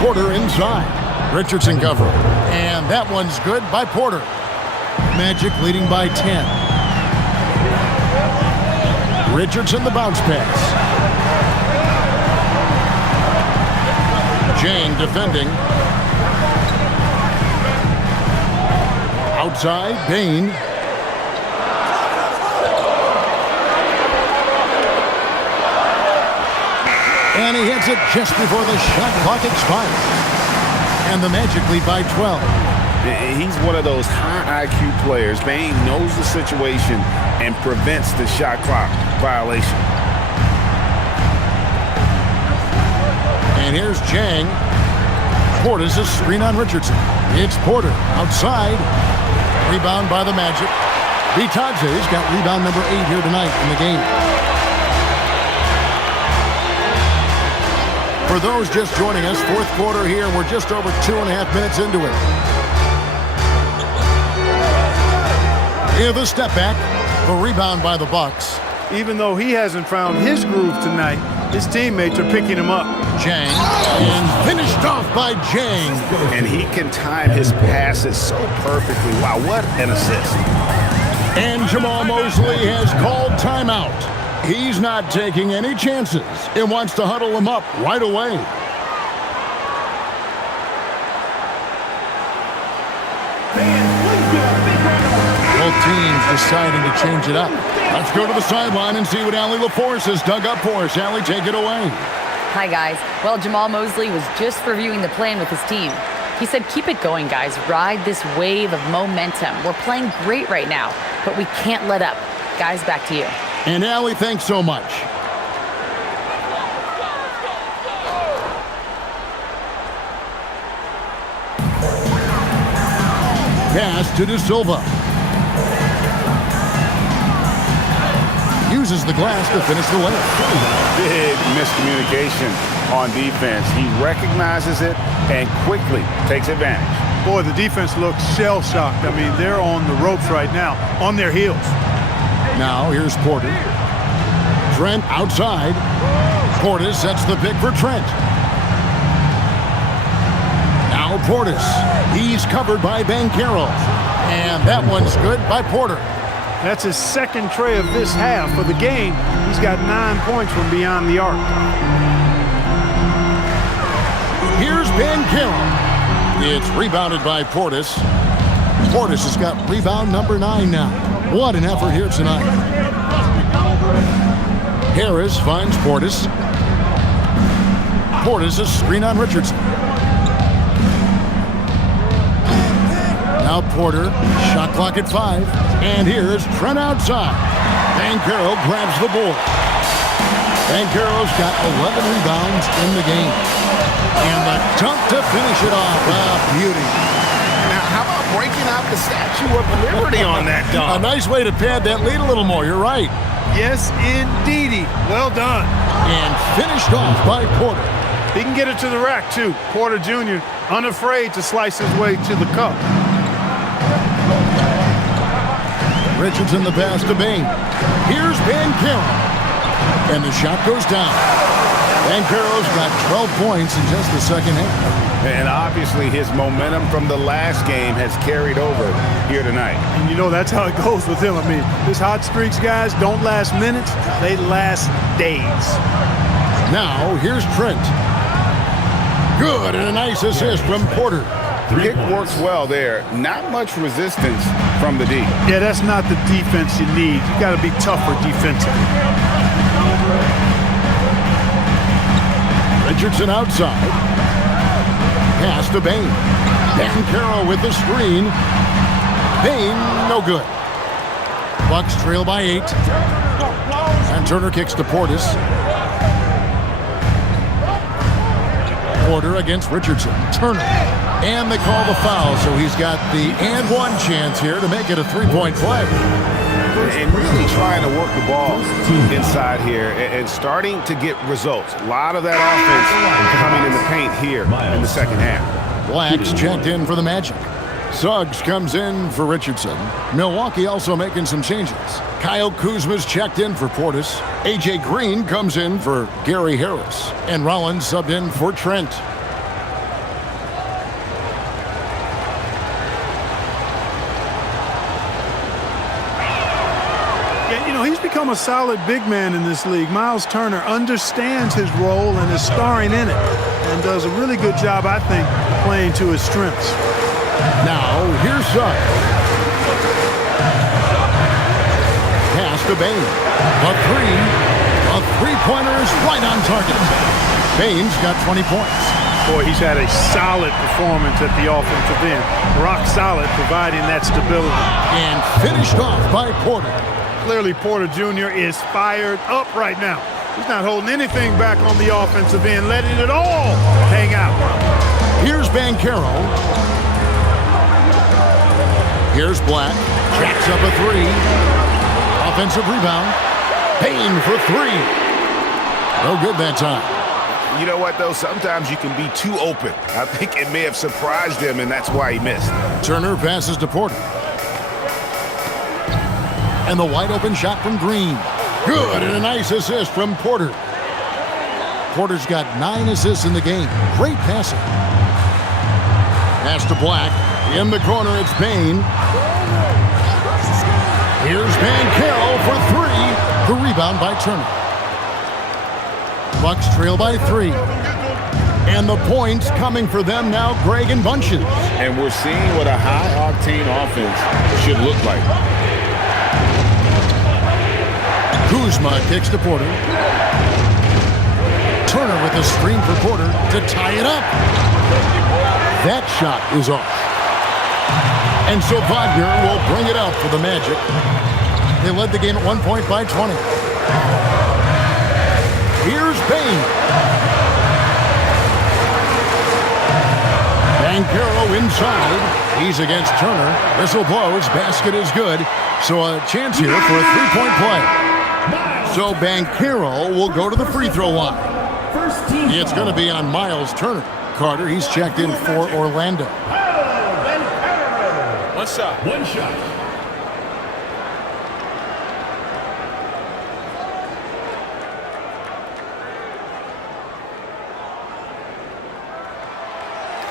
Porter inside. Richardson cover. And that one's good by Porter. Magic leading by 10. Richardson the bounce pass. Jang defending. Outside, Bain. And he hits it just before the shot clock expires. And the Magic lead by 12. He's one of those high IQ players. Bain knows the situation and prevents the shot clock violation. And here's Jang. Porter's a screen on Richardson. It's Porter outside. Rebound by the Magic. Bitadze's got rebound number 8 here tonight in the game. For those just joining us, fourth quarter here. We're just over 2.5 minutes into it. Here the step back. The rebound by the Bucks. Even though he hasn't found his groove tonight, his teammates are picking him up. Jang. And finished off by Jang. And he can time his passes so perfectly. Wow, what an assist. And Jamal Mosley has called timeout. He's not taking any chances. It wants to huddle him up right away. Both teams deciding to change it up. Let's go to the sideline and see what Allie LaForce has dug up for us. Allie, take it away. Hi, guys. Well, Jamal Mosley was just reviewing the plan with his team. He said, keep it going, guys. Ride this wave of momentum. We're playing great right now, but we can't let up. Guys, back to you. And Allie, thanks so much. Pass to De Silva. Uses the glass to finish the layup. Big miscommunication on defense. He recognizes it and quickly takes advantage. Boy, the defense looks shell-shocked. I mean, they're on the ropes right now, on their heels. Now here's Porter. Trent outside. Portis sets the pick for Trent. Now Portis. He's covered by Banchero. And that one's good by Porter. That's his second tray of this half of the game. He's got 9 points from beyond the arc. Here's Banchero. It's rebounded by Portis. Portis has got rebound number 9 now. What an effort here tonight. Harris finds Portis. Portis a screen on Richardson. Now Porter, shot clock at 5. And here's Trent outside. Banchero grabs the board. Banchero's got 11 rebounds in the game. And the dunk to finish it off. Beauty. Now, how about breaking out the Statue of Liberty on that dunk? A nice way to pad that lead a little more. You're right. Yes, indeedy. Well done. And finished off by Porter. He can get it to the rack, too. Porter Jr., unafraid to slice his way to the cup. Richardson the pass to Bain. Here's Banchero. And the shot goes down. Banchero's got 12 points in just the second half. And obviously his momentum from the last game has carried over here tonight. And you know that's how it goes with him. I mean, his hot streaks, guys, don't last minutes. They last days. Now, here's Trent. Good, and a nice assist from Porter. Kick works well there. Not much resistance from the D. Yeah, that's not the defense you need. You got to be tougher defensively. Richardson outside. Pass to Bain. Banchero with the screen. Bain, no good. Bucks trail by 8. And Turner kicks to Portis. Porter against Richardson. Turner. And they call the foul, so he's got the and one chance here to make it a three-point play. And really trying to work the ball inside here and starting to get results. A lot of that offense coming in the paint here in the second half. Black's checked in for the Magic. Suggs comes in for Richardson. Milwaukee also making some changes. Kyle Kuzma's checked in for Portis. A.J. Green comes in for Gary Harris. And Rollins subbed in for Trent. He's become a solid big man in this league. Miles Turner understands his role and is starring in it and does a really good job, I think, playing to his strengths. Now, here's Suggs. Pass to Bane. A three-pointer is right on target. Bane's got 20 points. Boy, he's had a solid performance at the offensive end. Rock solid, providing that stability. And finished off by Porter. Clearly, Porter Jr. is fired up right now. He's not holding anything back on the offensive end, letting it all hang out. Here's Banchero. Here's Black. Jacks up a three. Offensive rebound. Payne for three. No good that time. You know what, though? Sometimes you can be too open. I think it may have surprised him, and that's why he missed. Turner passes to Porter. And the wide-open shot from Green. Good, and a nice assist from Porter. Porter's got 9 assists in the game. Great passing. Pass to Black. In the corner, it's Bane. Here's Banchero for three. The rebound by Turner. Bucks trail by 3. And the points coming for them now, Greg in bunches. And we're seeing what a high-octane offense should look like. Kuzma kicks to Porter. Turner with a screen for Porter to tie it up. That shot is off. And so Wagner will bring it up for the Magic. They led the game at 1 point by 20. Here's Bane. Banchero inside. He's against Turner. Whistle blows. Basket is good. So a chance here for a three-point play. So Banchero will go to the free throw line. It's going to be on Miles Turner. Carter, he's checked in for Orlando. One shot.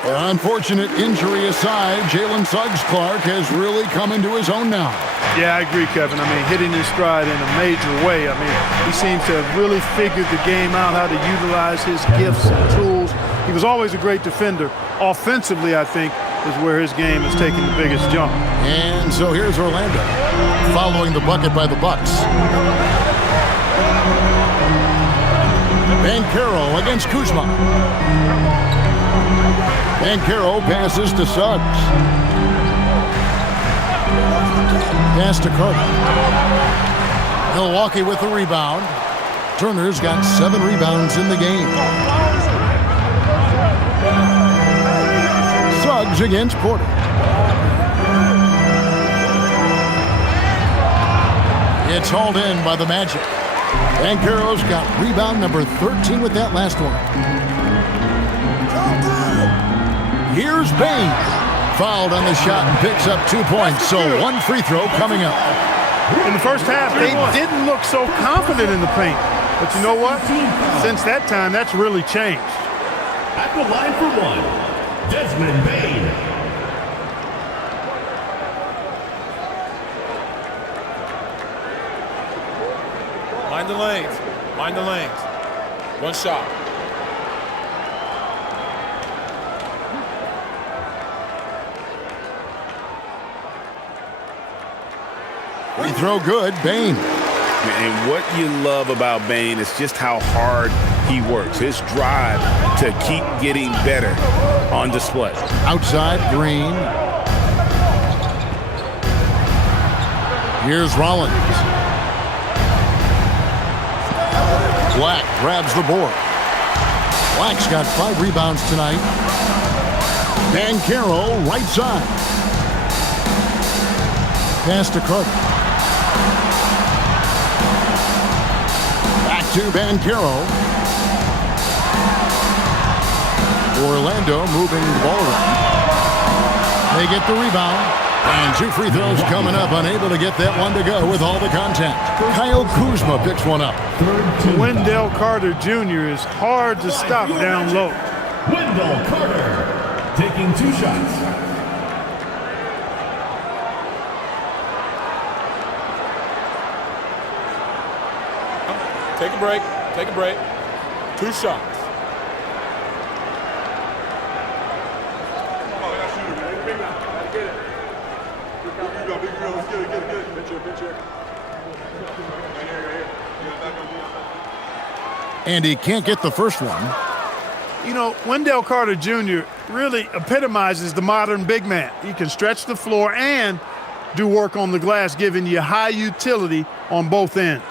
An unfortunate injury aside, Jalen Suggs Clark has really come into his own now. Yeah, I agree, Kevin. I mean, hitting his stride in a major way. I mean, he seems to have really figured the game out, how to utilize his gifts and tools. He was always a great defender. Offensively, I think, is where his game is taking the biggest jump. And so here's Orlando, following the bucket by the Bucks. Banchero against Kuzma. Banchero passes to Suggs. Pass to Carter. Milwaukee with the rebound. Turner's got 7 rebounds in the game. Suggs against Porter. It's hauled in by the Magic. Banchero's got rebound number 13 with that last one. Here's Bane. Fouled on the shot and picks up 2 points. So 1 free throw coming up. In the first half, they didn't look so confident in the paint. But you know what? Since that time, that's really changed. At the line for one, Desmond Bane. Mind the lanes. Mind the lanes. One shot. Free throw good, Bane. And what you love about Bane is just how hard he works. His drive to keep getting better on display. Outside, Green. Here's Rollins. Black grabs the board. Black's got 5 rebounds tonight. Banchero, right side. Pass to Carter. Back to Banchero. Orlando moving the ball around. They They get the rebound. And 2 free throws coming up, unable to get that one to go with all the contact. Kyle Kuzma picks one up. Wendell Carter Jr. is hard to stop down low. Wendell Carter taking 2 shots. Take a break. Take a break. 2 shots. And he can't get the first one. You know, Wendell Carter Jr. really epitomizes the modern big man. He can stretch the floor and do work on the glass, giving you high utility on both ends.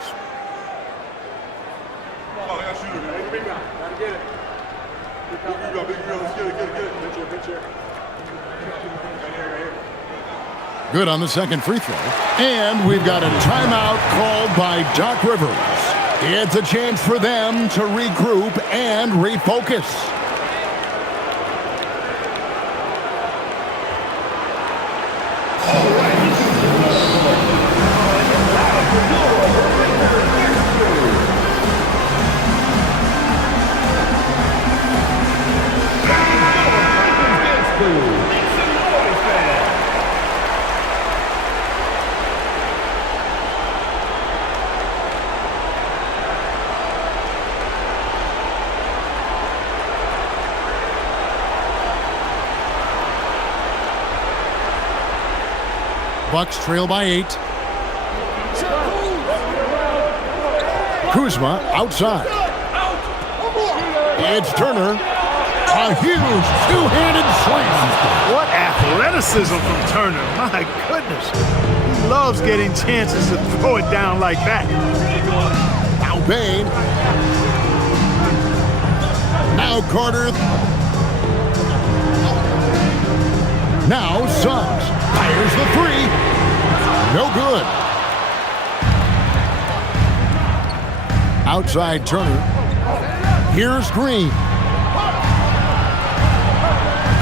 Good on the second free throw. And we've got a timeout called by Doc Rivers. It's a chance for them to regroup and refocus. Bucks trail by 8. Kuzma outside. It's Turner. A huge two-handed slam. What athleticism from Turner. My goodness. He loves getting chances to throw it down like that. Now Bain. Now Carter. Now Suggs. Fires the 3. No good. Outside Turner. Here's Green.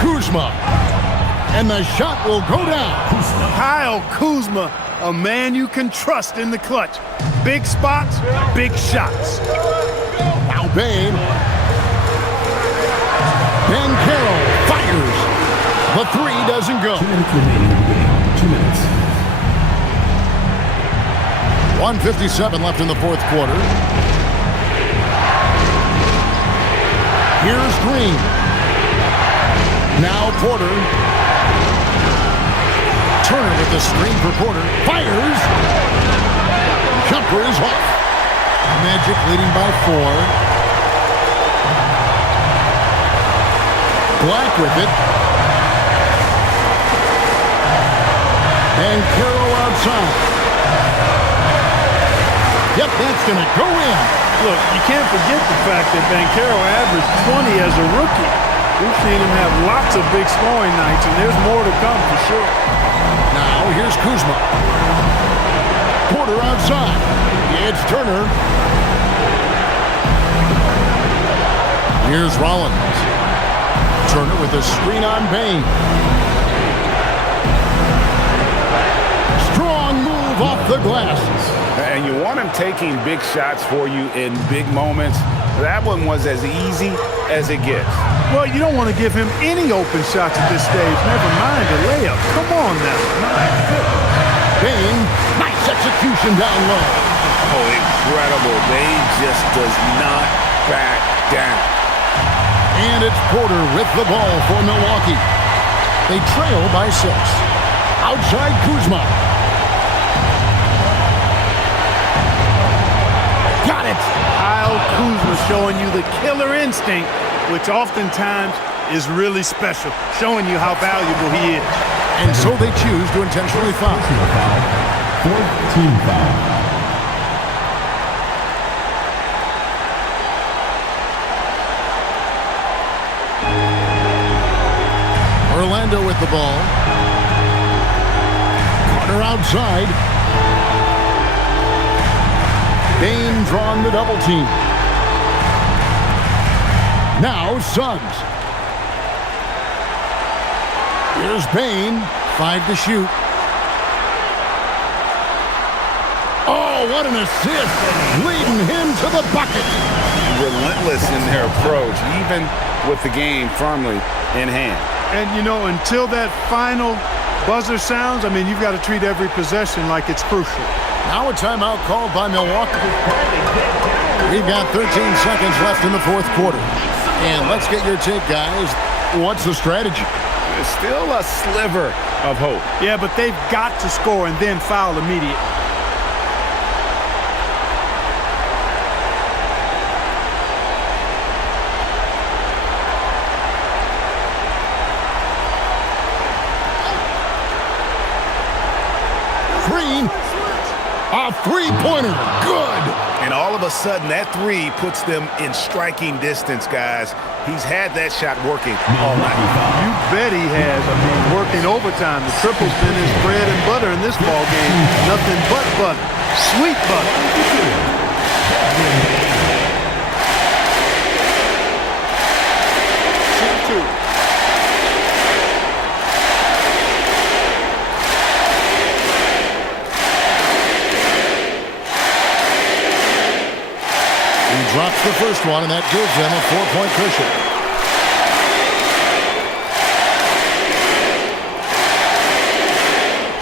Kuzma. And the shot will go down. Kyle Kuzma, a man you can trust in the clutch. Big spots, big shots. Now Bain. Ben Carroll fires. The 3 doesn't go. 2 minutes remaining in the game. 2 minutes. 1:57 left in the fourth quarter. Here's Green. Now Porter. Turner with the screen for Porter. Fires. Jumper is off. Magic leading by 4. Black with it. And Carroll outside. Yep, that's going to go in. Look, you can't forget the fact that Banchero averaged 20 as a rookie. We've seen him have lots of big scoring nights, and there's more to come for sure. Now here's Kuzma. Porter outside. It's Turner. Here's Rollins. Turner with a screen on Bain. Strong move off the glasses. And you want him taking big shots for you in big moments. That one was as easy as it gets. Well, you don't want to give him any open shots at this stage. Never mind a layup. Come on now. My goodness. Bain, nice execution down low. Oh, incredible. Bain just does not back down. And it's Porter with the ball for Milwaukee. They trail by 6. Outside Kuzma. Got it. Kyle Kuzma showing you the killer instinct, which oftentimes is really special, showing you how valuable he is. And so they choose to intentionally foul. 4th team foul. Orlando with the ball. Carter outside. Bain drawn the double team. Now Suggs. Here's Bain, 5 to shoot. Oh, what an assist, leading him to the bucket. Relentless in their approach, even with the game firmly in hand. And, you know, until that final buzzer sounds, I mean, you've got to treat every possession like it's crucial. Now a timeout called by Milwaukee. We've got 13 seconds left in the fourth quarter. And let's get your take, guys. What's the strategy? There's still a sliver of hope. Yeah, but they've got to score and then foul immediately. Green, a three-pointer, good. And all of a sudden, that three puts them in striking distance, guys. He's had that shot working all night. You bet he has. I mean, working overtime. The triple's been his bread and butter in this ball game. Nothing but butter. Sweet butter. 2-2. Drops the first one, and that gives them a 4-point cushion.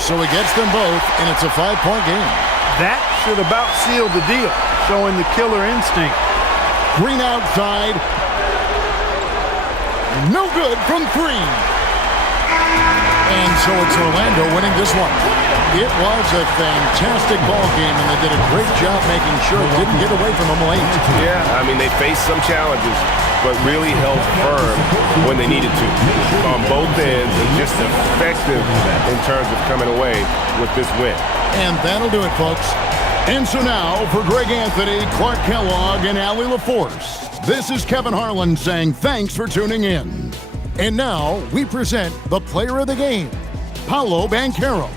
So he gets them both, and it's a 5-point game. That should about seal the deal, showing the killer instinct. Green outside. No good from 3. And so it's Orlando winning this one. It was a fantastic ball game, and they did a great job making sure it didn't get away from them late. Yeah, I mean, they faced some challenges, but really held firm when they needed to. On both ends, and just effective in terms of coming away with this win. And that'll do it, folks. And so now, for Greg Anthony, Clark Kellogg, and Allie LaForce, this is Kevin Harlan saying thanks for tuning in. And now, we present the player of the game, Paolo Banchero.